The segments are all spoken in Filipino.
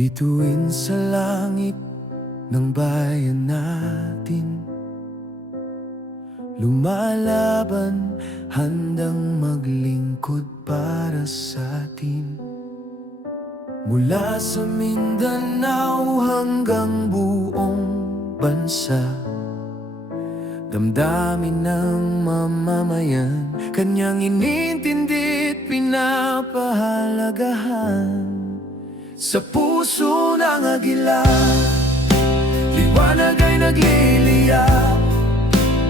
Bituin sa langit ng bayan natin, lumalaban, handang maglingkod para sa atin. Mula sa Mindanao hanggang buong bansa, damdamin ng mamamayan, kanyang inintindi't pinapahalagahan. Sa puso ng agila, liwanag ay nagliliyab,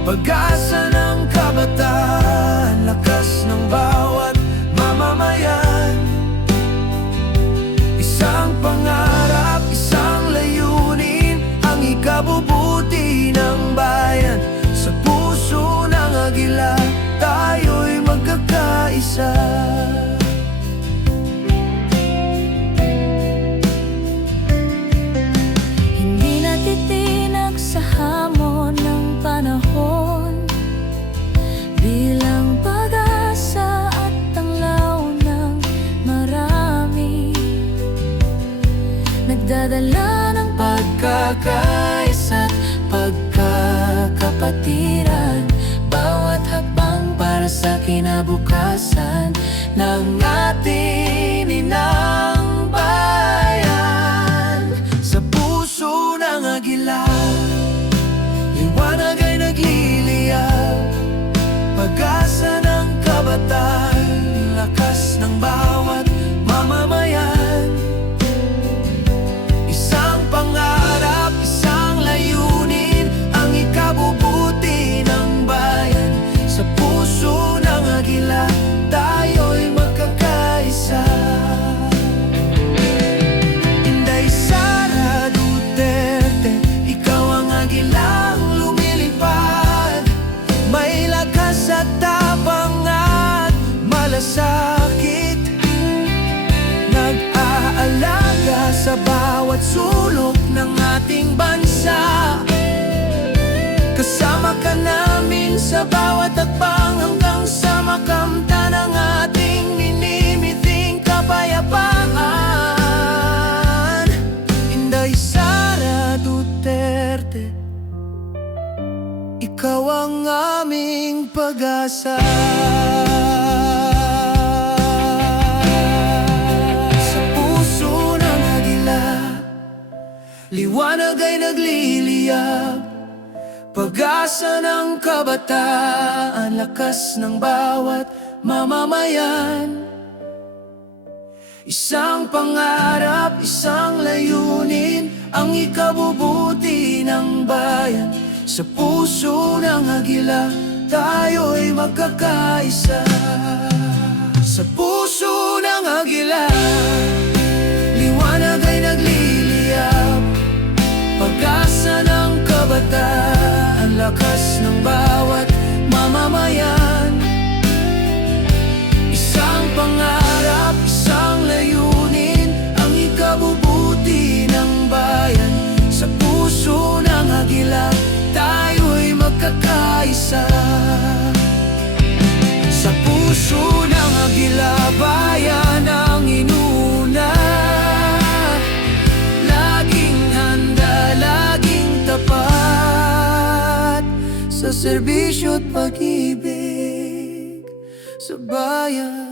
pag-asa ng kabataan, lakas ng bawat mamamayan. Isang pangarap, isang layunin, ang ikabubuti ng bayan. Sa puso ng agila, tayo'y magkakaisa. Hindi natitinag sa hamon ng panahon, bilang pag-asa at tanglaw ng marami, nagdadala ng pagkakaisa't pagkakapatiran. Bawat hakbang para sa kinabukasan ng ating inang bayan. Sa puso ng agila, liwanag ay nagliliyab, pag-asa ng kabataan, lakas ng bawat mamamayan. Isang pangarap, isang layunin, ang ikabubuti ng bayan. Sa puso ng agila, tayo'y magkakaisa. Inday Sara Duterte, ikaw ang agilang lumilipad, may lakas at tapang at malasakit, nag-aalaga sa bawat sulok ng ating bansa. Kasama ka namin sa bawat hakbang hanggang sa makamtan ang ating minimiting kapayapaan. Inday Sara Duterte, ikaw ang aming pag-asa. Sa puso ng agila, liwanag ay nagliliyab, pag-asa ng kabataan, lakas ng bawat mamamayan. Isang pangarap, isang layunin, ang ikabubuti ng bayan. Sa puso ng agila, tayo'y magkakaisa. Sa puso ng agila, liwanag ay nagliliyab, pag-asa ng kabataan, lakas ng bawat mamamayan. Isang pangarap, isang layunin, ang ikabubuti ng bayan. Sa puso ng agila, tayo'y magkakaisa. Sa puso ng agila, bayan ang inuna, laging handa, laging tapat, sa serbisyo't pag-ibig sa bayan.